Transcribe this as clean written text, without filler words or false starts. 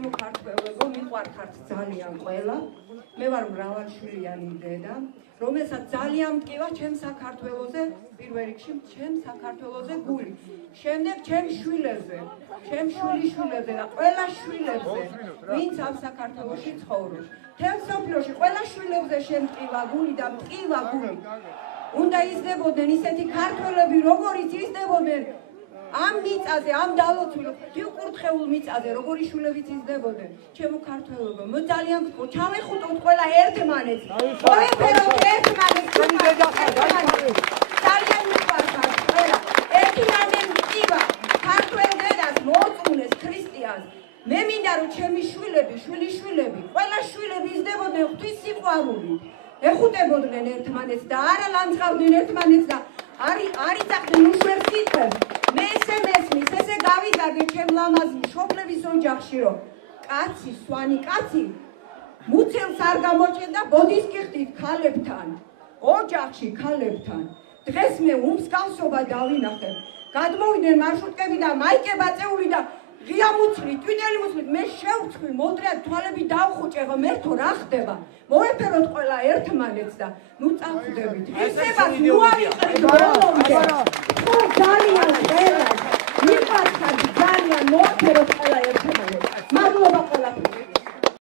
ჩემო ქართველებო, მიყვარხართ ძალიან ყველა. მე ვარ მრავალშვილიანი დედა, რომელსაც ძალიან მტკივა ჩემ საქართველოზე, პირველ რიგში ჩემ საქართველოზე გული. შემდეგ ჩემ შვილებზე, ჩემ შვილიშვილებზე და ყველა შვილებზე, ვინც ამ საქართველოში ცხოვრობს. მთელ სოფლიოში ყველა შვილებზე შემტკივა გული და მტკივა გული. უნდა იზრდებოდნენ ისეთი ქართველები, როგორიც იზრდებოდნენ ამ მიწაზე, ამ დალოცულ, ღვთივკურთხეულ მიწაზე, როგორი შვილებიც იზრდებოდნენ. ჩემო ქართველებო, ძალიან გთხოვთ, ჩავეხუტოთ ყველა ერთმანეთს. მოვეფეროთ ერთმანეთს. ძალიან მიყვარხართ ყველა. ერთმანეთს მტკივა, ქართველ დედას, მოწმუნეს, ქრისტიანს. მე მინდა რომ ჩემი შვილები, შვილიშვილები, ყველა შვილები იზრდებოდნენ ღვთის სიყვარულით. ეხუტებოდნენ ერთმანეთს და არა ლანძღავდნენ ერთმანეთს და არ იცახდნენ უშვებს სიტყვებს. მე ესე მესმის, ესე გავიზარდე ჩემ ლამაზ მშობლების ოჯახში, რომ კაცი, სვანი კაცი მუცელს არ გამოჩენდა, ბოდის კი ხდით ქალებთან, ოჯახში ქალებთან. დღეს მე უმსგავსობა დავინახე. გადმოვიდნენ მარშრუტკები და მაიკე ბაწეული და ღია მუცლი, ტვინელი მუცლი, მე შევწყვი, მოდრე თვალები დავხუჭე, ღმერთო რა ხდება? მოვეფეროთ ყველა ერთმანეთს და ნუ წავხვდებით. ესებას ნუ ავიღოთ.